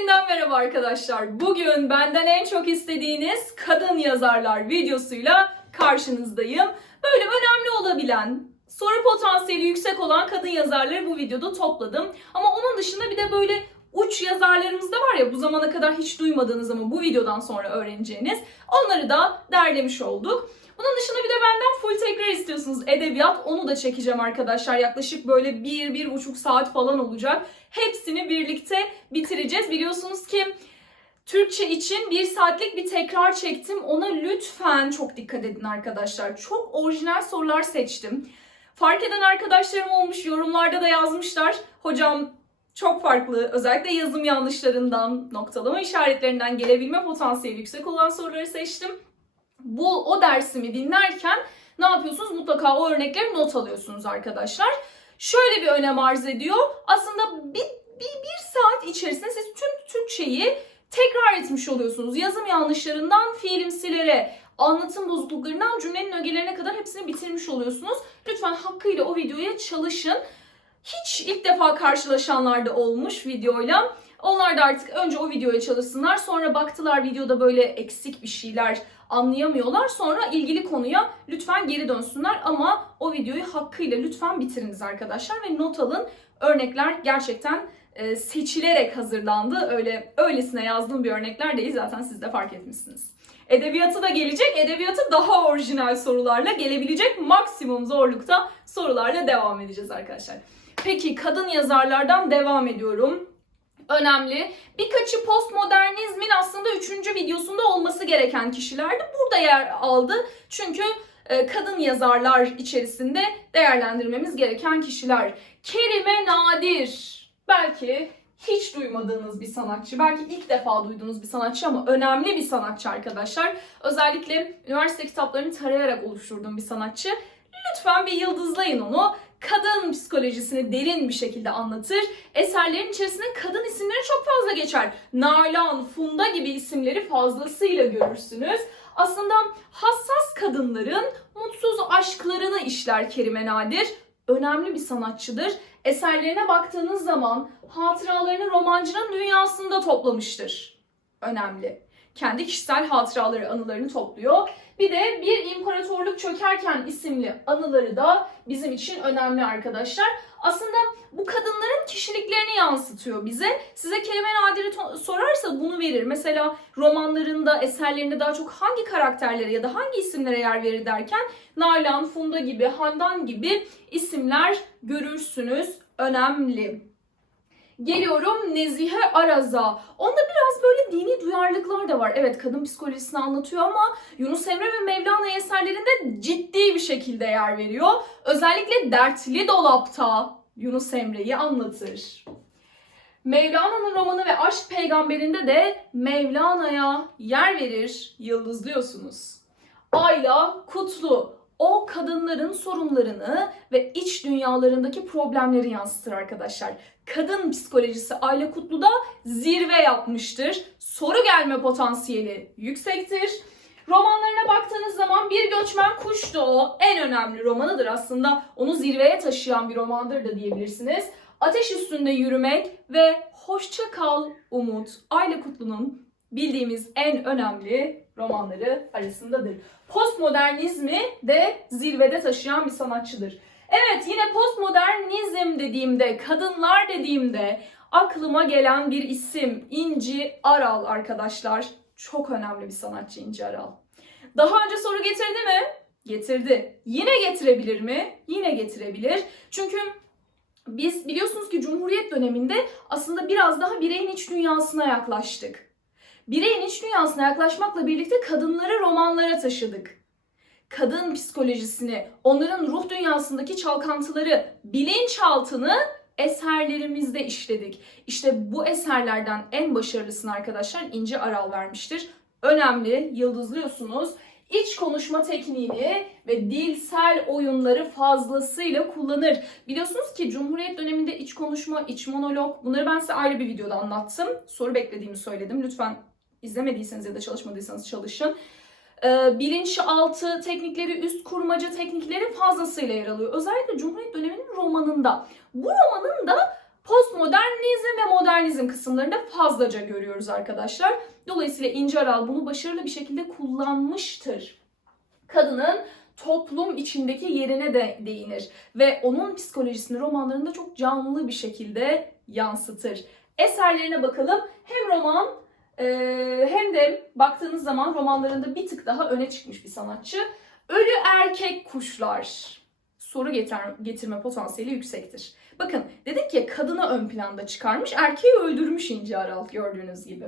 Yeniden merhaba arkadaşlar. Bugün benden en çok istediğiniz kadın yazarlar videosuyla karşınızdayım. Böyle önemli olabilen, soru potansiyeli yüksek olan kadın yazarları bu videoda topladım. Ama onun dışında bir de böyle uç yazarlarımız da var ya bu zamana kadar hiç duymadığınız ama bu videodan sonra öğreneceğiniz. Onları da derlemiş olduk. Bunun dışında bir de benden full tekrar istiyorsunuz edebiyat. Onu da çekeceğim arkadaşlar. Yaklaşık böyle bir, bir buçuk saat falan olacak. Hepsini birlikte bitireceğiz. Biliyorsunuz ki Türkçe için bir saatlik bir tekrar çektim. Ona lütfen çok dikkat edin arkadaşlar. Çok orijinal sorular seçtim. Fark eden arkadaşlarım olmuş, yorumlarda da yazmışlar. Hocam çok farklı, özellikle yazım yanlışlarından, noktalama işaretlerinden gelebilme potansiyeli yüksek olan soruları seçtim. Bu o dersimi dinlerken ne yapıyorsunuz? Mutlaka o örnekleri not alıyorsunuz arkadaşlar. Şöyle bir önem arz ediyor. Aslında bir, bir, bir saat içerisinde siz tüm Türkçeyi tekrar etmiş oluyorsunuz. Yazım yanlışlarından fiilimsilere, anlatım bozukluklarından cümlenin ögelerine kadar hepsini bitirmiş oluyorsunuz. Lütfen hakkıyla o videoya çalışın. Hiç ilk defa karşılaşanlar da olmuş videoyla. Onlar da artık önce o videoya çalışsınlar. Sonra baktılar videoda böyle eksik bir şeyler anlayamıyorlar. Sonra ilgili konuya lütfen geri dönsünler. Ama o videoyu hakkıyla lütfen bitiriniz arkadaşlar ve not alın. Örnekler gerçekten e, seçilerek hazırlandı. Öyle öylesine yazdığım bir örnekler değil zaten siz de fark etmişsiniz. Edebiyatı da gelecek. Edebiyatı daha orijinal sorularla gelebilecek maksimum zorlukta sorularla devam edeceğiz arkadaşlar. Peki kadın yazarlardan devam ediyorum. Önemli. Birkaçı postmodernizmin aslında üçüncü videosunda olması gereken kişilerdi. Burada yer aldı. Çünkü e, kadın yazarlar içerisinde değerlendirmemiz gereken kişiler. Kerime Nadir. Belki hiç duymadığınız bir sanatçı, belki ilk defa duyduğunuz bir sanatçı ama önemli bir sanatçı arkadaşlar. Özellikle üniversite kitaplarını tarayarak oluşturduğum bir sanatçı. Lütfen bir yıldızlayın onu. Kadın psikolojisini derin bir şekilde anlatır. Eserlerin içerisinde kadın isimleri çok fazla geçer. Nalan, Funda gibi isimleri fazlasıyla görürsünüz. Aslında hassas kadınların mutsuz aşklarını işler Kerime Nadir. Önemli bir sanatçıdır. Eserlerine baktığınız zaman hatıralarını romancının dünyasında toplamıştır. Önemli. Kendi kişisel hatıraları, anılarını topluyor. Bir de Bir İmparatorluk Çökerken isimli anıları da bizim için önemli arkadaşlar. Aslında bu kadınların kişiliklerini yansıtıyor bize. Size kelime nadiri sorarsa bunu verir. Mesela romanlarında, eserlerinde daha çok hangi karakterlere ya da hangi isimlere yer verir derken Nalan, Funda gibi, Handan gibi isimler görürsünüz. Önemli. Geliyorum Nezihe Araz'a. Onda biraz böyle dini duyarlılıklar da var. Evet kadın psikolojisini anlatıyor ama Yunus Emre ve Mevlana eserlerinde ciddi bir şekilde yer veriyor. Özellikle Dertli Dolap'ta Yunus Emre'yi anlatır. Mevlana'nın romanı ve Aşk Peygamberinde de Mevlana'ya yer verir, yıldızlıyorsunuz. Ayla Kutlu o kadınların sorunlarını ve iç dünyalarındaki problemleri yansıtır arkadaşlar. Kadın psikolojisi Ayla Kutlu'da zirve yapmıştır. Soru gelme potansiyeli yüksektir. Romanlarına baktığınız zaman Bir Göçmen Kuş'tu o. En önemli romanıdır aslında. Onu zirveye taşıyan bir romandır da diyebilirsiniz. Ateş Üstünde Yürümek ve Hoşça Kal Umut. Ayla Kutlu'nun bildiğimiz en önemli romanları arasındadır. Postmodernizmi de zirvede taşıyan bir sanatçıdır. Evet yine postmodernizm dediğimde, kadınlar dediğimde aklıma gelen bir isim İnci Aral arkadaşlar. Çok önemli bir sanatçı İnci Aral. Daha önce soru getirdi mi? Getirdi. Yine getirebilir mi? Yine getirebilir. Çünkü biz biliyorsunuz ki Cumhuriyet döneminde aslında biraz daha bireyin iç dünyasına yaklaştık. Bireyin iç dünyasına yaklaşmakla birlikte kadınları romanlara taşıdık. Kadın psikolojisini, onların ruh dünyasındaki çalkantıları, bilinçaltını eserlerimizde işledik. İşte bu eserlerden en başarılısını arkadaşlar İnci Aral vermiştir. Önemli, yıldızlıyorsunuz. İç konuşma tekniğini ve dilsel oyunları fazlasıyla kullanır. Biliyorsunuz ki Cumhuriyet döneminde iç konuşma, iç monolog bunları ben size ayrı bir videoda anlattım. Soru beklediğimi söyledim. Lütfen izlemediyseniz ya da çalışmadıysanız çalışın. Ee, bilinçaltı teknikleri, üst kurmaca teknikleri fazlasıyla yer alıyor. Özellikle Cumhuriyet döneminin romanında. Bu romanın da Postmodernizm ve modernizm kısımlarında fazlaca görüyoruz arkadaşlar. Dolayısıyla İnce Aral bunu başarılı bir şekilde kullanmıştır. Kadının toplum içindeki yerine de değinir ve onun psikolojisini romanlarında çok canlı bir şekilde yansıtır. Eserlerine bakalım. Hem roman e, hem de baktığınız zaman romanlarında bir tık daha öne çıkmış bir sanatçı. Ölü erkek kuşlar. Soru getir getirme potansiyeli yüksektir. Bakın dedik ya kadını ön planda çıkarmış, erkeği öldürmüş İnci Aral gördüğünüz gibi.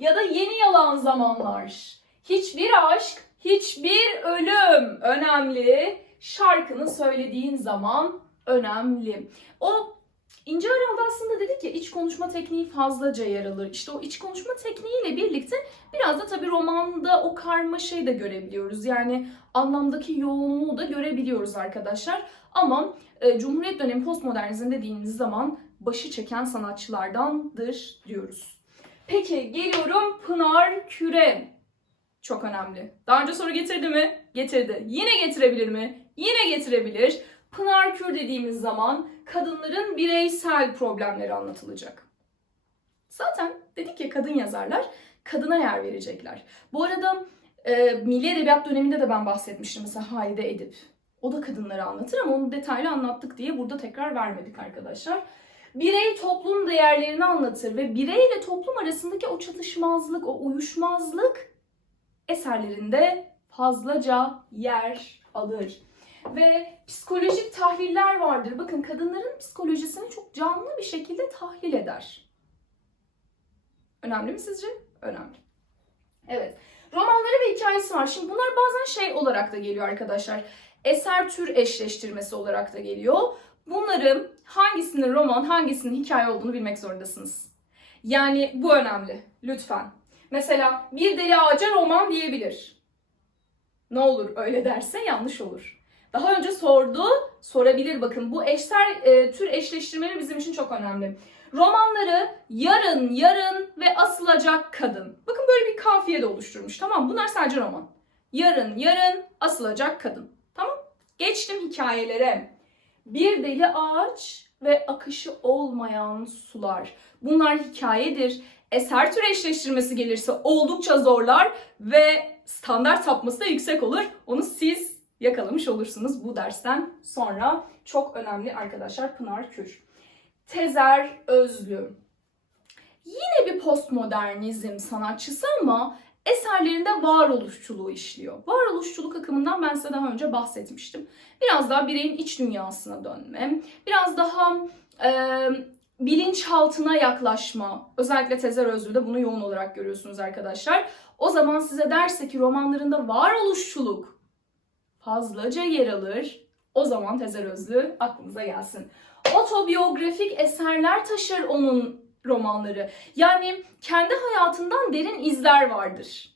Ya da yeni yalan zamanlar. Hiçbir aşk, hiçbir ölüm önemli. Şarkını söylediğin zaman önemli. O İnce Aral'da aslında dedik ya iç konuşma tekniği fazlaca yer alır. İşte o iç konuşma tekniğiyle birlikte biraz da tabii romanda o karmaşayı da görebiliyoruz. Yani anlamdaki yoğunluğu da görebiliyoruz arkadaşlar. Ama e, Cumhuriyet dönemi postmodernizm dediğimiz zaman başı çeken sanatçılardandır diyoruz. Peki geliyorum Pınar Küre. Çok önemli. Daha önce soru getirdi mi? Getirdi. Yine getirebilir mi? Yine getirebilir. Pınar Kür dediğimiz zaman kadınların bireysel problemleri anlatılacak. Zaten dedik ya kadın yazarlar kadına yer verecekler. Bu arada e, Milli Edebiyat döneminde de ben bahsetmiştim. Mesela Halide Edip. O da kadınları anlatır ama onu detaylı anlattık diye burada tekrar vermedik arkadaşlar. Birey toplum değerlerini anlatır ve bireyle toplum arasındaki o çatışmazlık, o uyuşmazlık eserlerinde fazlaca yer alır. Ve psikolojik tahliller vardır. Bakın kadınların psikolojisini çok canlı bir şekilde tahlil eder. Önemli mi sizce? Önemli. Evet. Romanları ve hikayesi var. Şimdi bunlar bazen şey olarak da geliyor arkadaşlar. Eser tür eşleştirmesi olarak da geliyor. Bunların hangisinin roman, hangisinin hikaye olduğunu bilmek zorundasınız. Yani bu önemli. Lütfen. Mesela bir deli ağaca roman diyebilir. Ne olur öyle derse yanlış olur. Daha önce sordu, sorabilir bakın. Bu eşler e, tür eşleştirmeleri bizim için çok önemli. Romanları yarın, yarın ve asılacak kadın. Bakın böyle bir kafiye de oluşturmuş. Tamam bunlar sadece roman. Yarın, yarın, asılacak kadın. Tamam. Geçtim hikayelere. Bir deli ağaç ve akışı olmayan sular. Bunlar hikayedir. Eser tür eşleştirmesi gelirse oldukça zorlar ve standart sapması da yüksek olur. Onu siz yakalamış olursunuz bu dersten sonra. Çok önemli arkadaşlar Pınar Kür. Tezer Özlü. Yine bir postmodernizm sanatçısı ama eserlerinde varoluşçuluğu işliyor. Varoluşçuluk akımından ben size daha önce bahsetmiştim. Biraz daha bireyin iç dünyasına dönme, biraz daha e, bilinçaltına yaklaşma. Özellikle Tezer Özlü'de bunu yoğun olarak görüyorsunuz arkadaşlar. O zaman size derse ki romanlarında varoluşçuluk fazlaca yer alır. O zaman Tezer Özlü aklınıza gelsin. Otobiyografik eserler taşır onun romanları. Yani kendi hayatından derin izler vardır.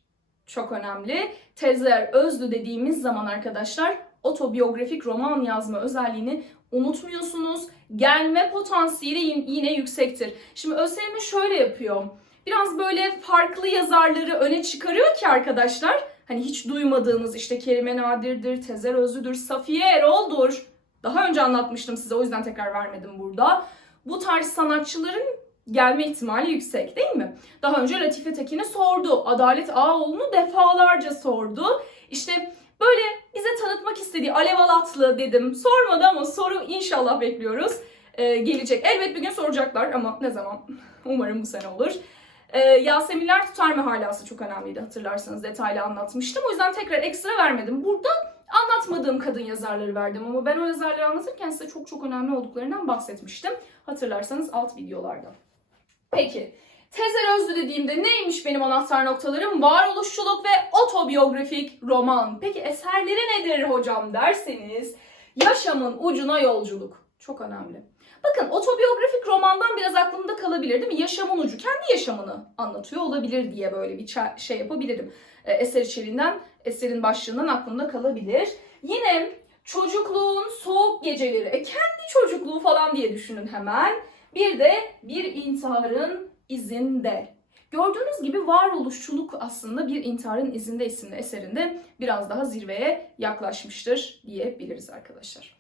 Çok önemli. Tezer Özlü dediğimiz zaman arkadaşlar otobiyografik roman yazma özelliğini unutmuyorsunuz. Gelme potansiyeli yine yüksektir. Şimdi ÖSYM şöyle yapıyor. Biraz böyle farklı yazarları öne çıkarıyor ki arkadaşlar. Hani hiç duymadığınız işte Kerime Nadir'dir, Tezer Özlü'dür, Safiye Erol'dur. Daha önce anlatmıştım size o yüzden tekrar vermedim burada. Bu tarz sanatçıların gelme ihtimali yüksek değil mi? Daha önce Latife Tekin'e sordu. Adalet Ağoğlu'nu defalarca sordu. İşte böyle bize tanıtmak istediği Alev Alatlı dedim. Sormadı ama soru inşallah bekliyoruz. Ee, gelecek. Elbet bir gün soracaklar ama ne zaman? Umarım bu sene olur. Ee, Yaseminler tutar mı halası çok önemliydi hatırlarsanız detaylı anlatmıştım. O yüzden tekrar ekstra vermedim. Burada anlatmadığım kadın yazarları verdim ama ben o yazarları anlatırken size çok çok önemli olduklarından bahsetmiştim. Hatırlarsanız alt videolarda. Peki. Tezer Özlü dediğimde neymiş benim anahtar noktalarım? Varoluşçuluk ve otobiyografik roman. Peki eserleri nedir hocam derseniz yaşamın ucuna yolculuk. Çok önemli. Bakın otobiyografik romandan biraz aklımda kalabilir değil mi? Yaşamın ucu, kendi yaşamını anlatıyor olabilir diye böyle bir şey yapabilirim. E, eser içeriğinden, eserin başlığından aklımda kalabilir. Yine çocukluğun soğuk geceleri, e, kendi çocukluğu falan diye düşünün hemen. Bir de bir intiharın izinde. Gördüğünüz gibi varoluşçuluk aslında bir intiharın izinde isimli eserinde biraz daha zirveye yaklaşmıştır diyebiliriz arkadaşlar.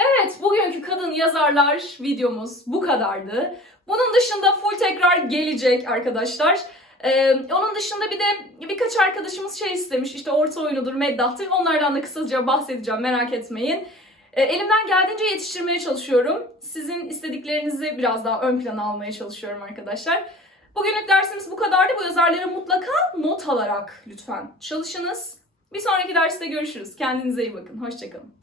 Evet, bugünkü kadın yazarlar videomuz bu kadardı. Bunun dışında full tekrar gelecek arkadaşlar. Ee, onun dışında bir de birkaç arkadaşımız şey istemiş. işte orta oyunudur, meddahtır. Onlardan da kısaca bahsedeceğim merak etmeyin. Ee, elimden geldiğince yetiştirmeye çalışıyorum. Sizin istediklerinizi biraz daha ön plana almaya çalışıyorum arkadaşlar. Bugünlük dersimiz bu kadardı. Bu yazarları mutlaka not alarak lütfen çalışınız. Bir sonraki derste görüşürüz. Kendinize iyi bakın. Hoşçakalın.